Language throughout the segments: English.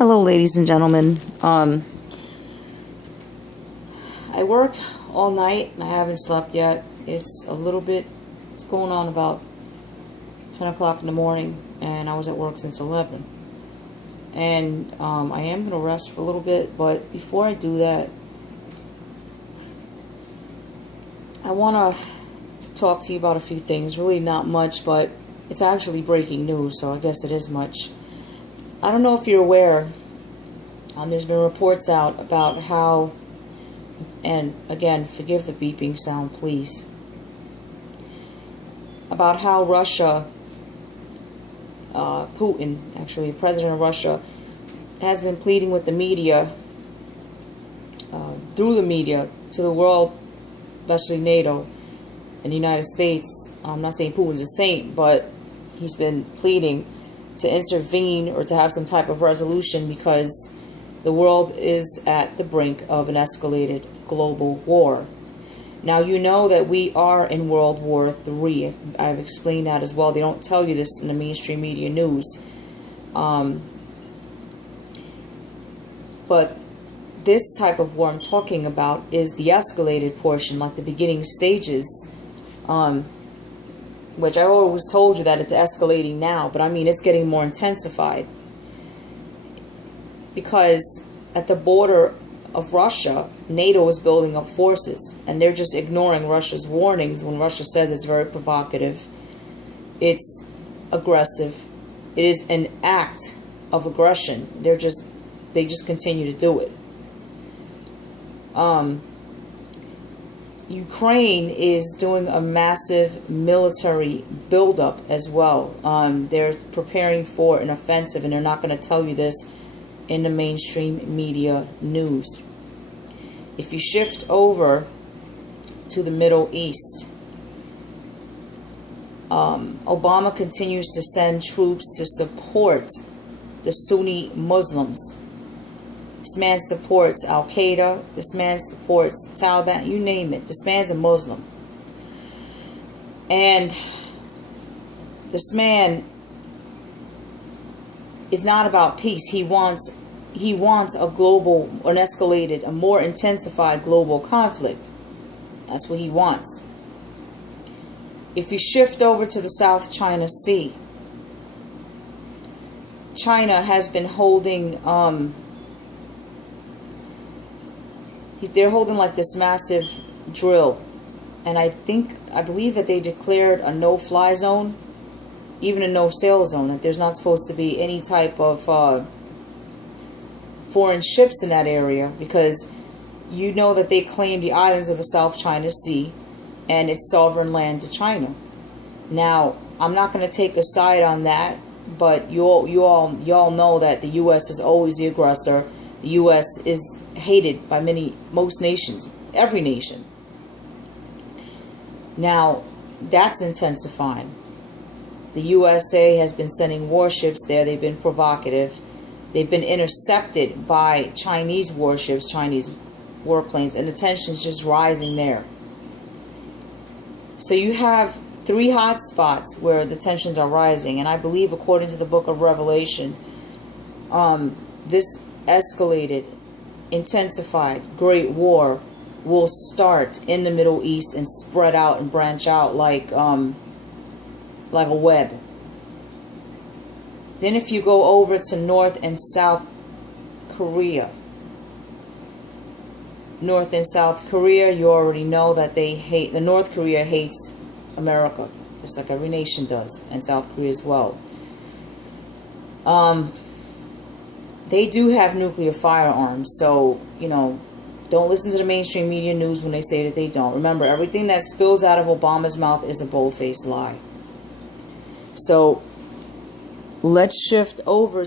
Hello, ladies and gentlemen. I worked all night and I haven't slept yet. It's going on about 10 o'clock in the morning, and I was at work since 11. And I am going to rest for a little bit, but before I do that, I want to talk to you about a few things. Really not much, but it's actually breaking news, so I guess it is much. I don't know if you're aware, there's been reports out about how, and again, forgive the beeping sound, please, about how Russia, Putin, actually, President of Russia, has been pleading with the media, through the media, to the world, especially NATO and the United States. I'm not saying Putin's a saint, but he's been pleading to intervene or to have some type of resolution because the world is at the brink of an escalated global war. Now, you know that we are in World War III. I've explained that as well. They don't tell you this in the mainstream media news. But this type of war I'm talking about is the escalated portion, like the beginning stages, which I always told you that it's escalating now, but I mean it's getting more intensified. Because at the border of Russia, NATO is building up forces, and they're just ignoring Russia's warnings when Russia says it's very provocative, it's aggressive, it is an act of aggression. They just continue to do it. Ukraine is doing a massive military buildup as well. They're preparing for an offensive, and they're not going to tell you this in the mainstream media news. If you shift over to the Middle East, Obama continues to send troops to support the Sunni Muslims. This man supports Al-Qaeda. This man supports Taliban. You name it. This man's a Muslim. And this man is not about peace. He wants a global, an escalated, a more intensified global conflict. That's what he wants. If you shift over to the South China Sea, China has been holding, they're holding like this massive drill. And I believe that they declared a no-fly zone, even a no-sail zone, that there's not supposed to be any type of foreign ships in that area, because you know that they claim the islands of the South China Sea and it's sovereign land to China. Now, I'm not going to take a side on that, but you all know that the U.S. is always the aggressor. The U.S. is hated by most nations, every nation. Now, that's intensifying. The USA has been sending warships there. They've been provocative. They've been intercepted by Chinese warships, Chinese warplanes, and the tension is just rising there. So you have 3 hot spots where the tensions are rising, and I believe, according to the book of Revelation, this escalated, intensified great war will start in the Middle East and spread out and branch out like a web. Then if you go over to North and South Korea, North and South Korea, you already know that North Korea hates America, just like every nation does, and South Korea as well. They do have nuclear firearms, so, don't listen to the mainstream media news when they say that they don't. Remember, everything that spills out of Obama's mouth is a bold-faced lie. So, let's shift over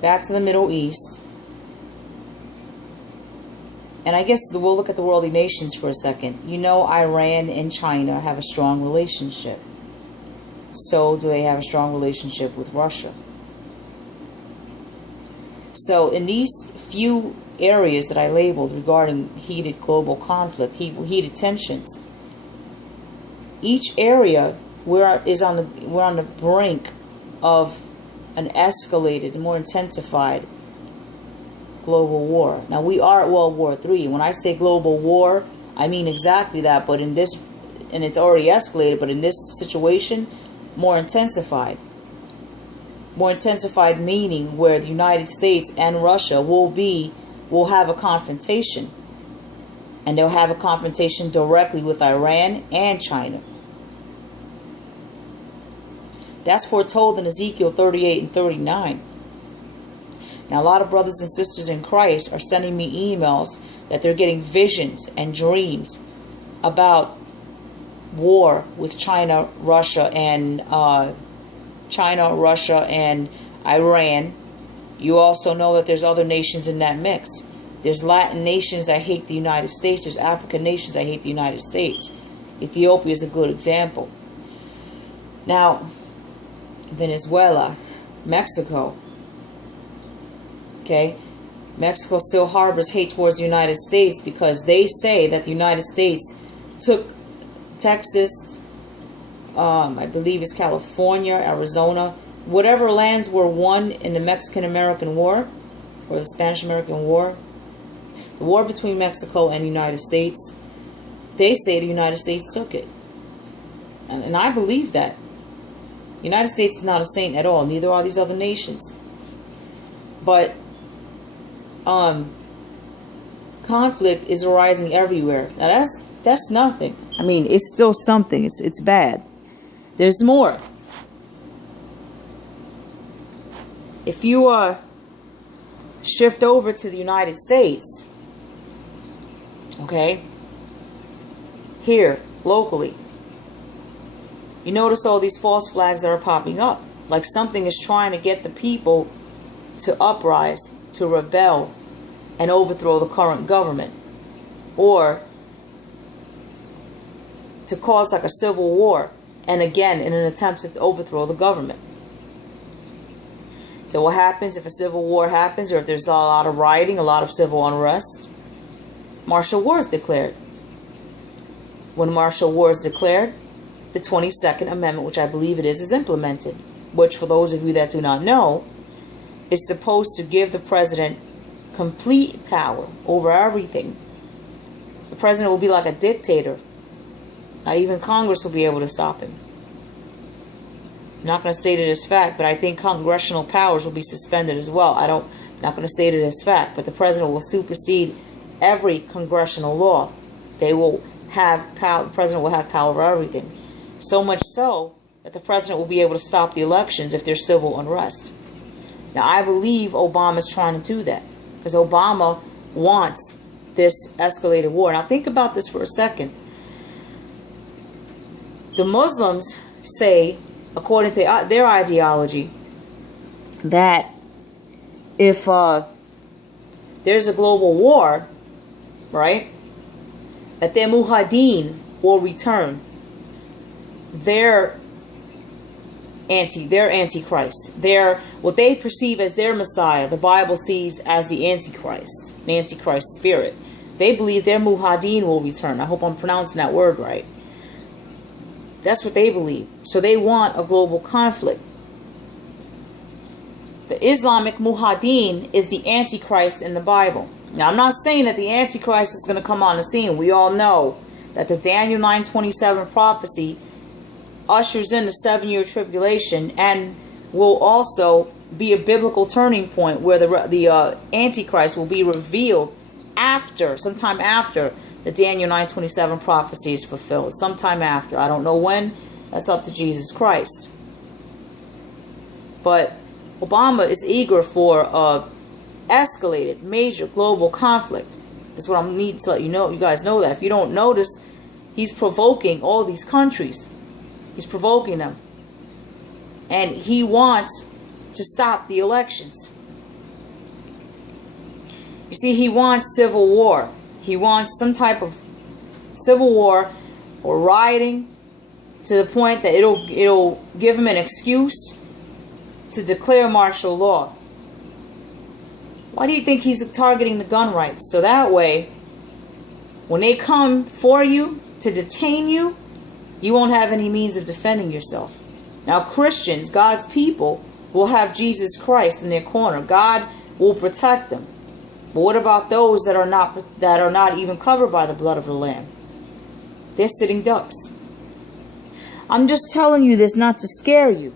back to the Middle East. And I guess we'll look at the worldly nations for a second. You know, Iran and China have a strong relationship. So do they have a strong relationship with Russia? So in these few areas that I labeled regarding heated global conflict, heated tensions, each area we're on the brink of an escalated, more intensified global war. Now, we are at World War III. When I say global war, I mean exactly that, but in this, and it's already escalated, but in this situation, more intensified. More intensified meaning where the United States and Russia will have a confrontation. And they'll have a confrontation directly with Iran and China. That's foretold in Ezekiel 38 and 39. Now, a lot of brothers and sisters in Christ are sending me emails that they're getting visions and dreams about war with China, Russia, and Iran. You also know that there's other nations in that mix. There's Latin nations that hate the United States. There's African nations that hate the United States. Ethiopia is a good example. Now, Venezuela, Mexico. Okay, Mexico still harbors hate towards the United States because they say that the United States took Texas, I believe it's California, Arizona, whatever lands were won in the Mexican-American War or the Spanish-American War, the war between Mexico and the United States. They say the United States took it, and I believe that. The United States is not a saint at all. Neither are these other nations. But conflict is arising everywhere. Now that's nothing. I mean, it's still something. It's bad. There's more. If you shift over to the United States, okay, here locally, you notice all these false flags that are popping up, like something is trying to get the people to uprise, to rebel, and overthrow the current government, or to cause like a civil war, and again in an attempt to overthrow the government. So what happens if a civil war happens, or if there's a lot of rioting, a lot of civil unrest? Martial war is declared. When martial war is declared, the 22nd Amendment, which I believe it is implemented, which for those of you that do not know, is supposed to give the president complete power over everything. The president will be like a dictator. Not even Congress will be able to stop him. I'm not going to state it as fact, but I think congressional powers will be suspended as well. I'm not going to state it as fact, but the president will supersede every congressional law. They will have power. The president will have power over everything. So much so that the president will be able to stop the elections if there's civil unrest. Now, I believe Obama is trying to do that because Obama wants this escalated war. Now, think about this for a second. The Muslims say, according to their ideology, that if there's a global war, right, that their muhaddin will return. They're antichrist. They're what they perceive as their Messiah. The Bible sees as the antichrist, the antichrist spirit. They believe their muhaddin will return. I hope I'm pronouncing that word right. That's what they believe. So they want a global conflict. The Islamic muhaddin is the antichrist in the Bible. Now, I'm not saying that the antichrist is going to come on the scene. We all know that the Daniel 9:27 prophecy ushers in the 7-year tribulation and will also be a biblical turning point where the Antichrist will be revealed sometime after the Daniel 9:27 prophecy is fulfilled. Sometime after. I don't know when. That's up to Jesus Christ. But Obama is eager for escalated major global conflict. That's what I need to let you know. You guys know that. If you don't notice, he's provoking all these countries. He's provoking them. And he wants to stop the elections. You see, he wants civil war. He wants some type of civil war or rioting to the point that it'll give him an excuse to declare martial law. Why do you think he's targeting the gun rights? So that way, when they come for you to detain you, you won't have any means of defending yourself. Now, Christians, God's people, will have Jesus Christ in their corner. God will protect them. But what about those that are not even covered by the blood of the Lamb? They're sitting ducks. I'm just telling you this not to scare you.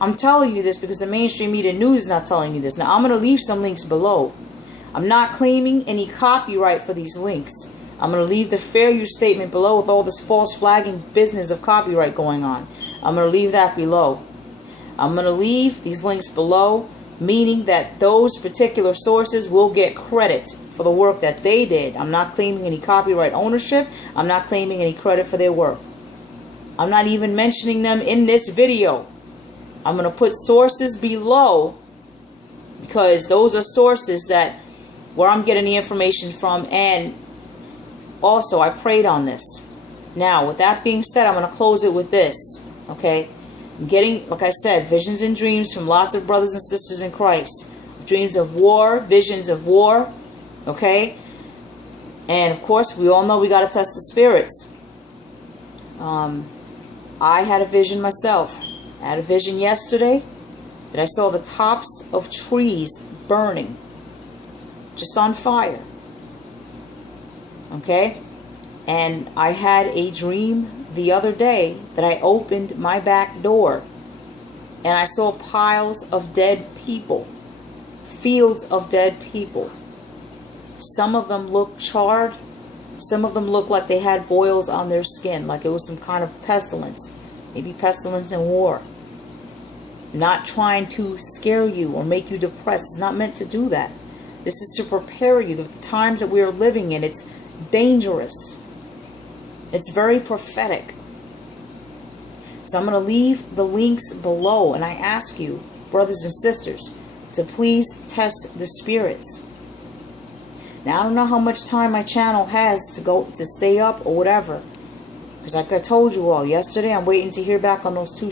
I'm telling you this because the mainstream media news is not telling you this. Now, I'm going to leave some links below. I'm not claiming any copyright for these links. I'm going to leave the fair use statement below with all this false flagging business of copyright going on. I'm going to leave that below. I'm going to leave these links below, meaning that those particular sources will get credit for the work that they did. I'm not claiming any copyright ownership. I'm not claiming any credit for their work. I'm not even mentioning them in this video. I'm going to put sources below because those are sources that where I'm getting the information from, and also I prayed on this. Now, with that being said, I'm going to close it with this. Okay, I'm getting, like I said, visions and dreams from lots of brothers and sisters in Christ. Dreams of war, visions of war. Okay, and of course, we all know we got to test the spirits. I had a vision myself. I had a vision yesterday that I saw the tops of trees burning, just on fire. Okay? And I had a dream the other day that I opened my back door and I saw piles of dead people, fields of dead people. Some of them looked charred. Some of them looked like they had boils on their skin, like it was some kind of pestilence. Maybe pestilence and war. Not trying to scare you or make you depressed. It's not meant to do that. This is to prepare you. The times that we are living in, it's dangerous. It's very prophetic. So I'm going to leave the links below, and I ask you, brothers and sisters, to please test the spirits. Now, I don't know how much time my channel has to stay up or whatever. Because like I told you all yesterday, I'm waiting to hear back on those two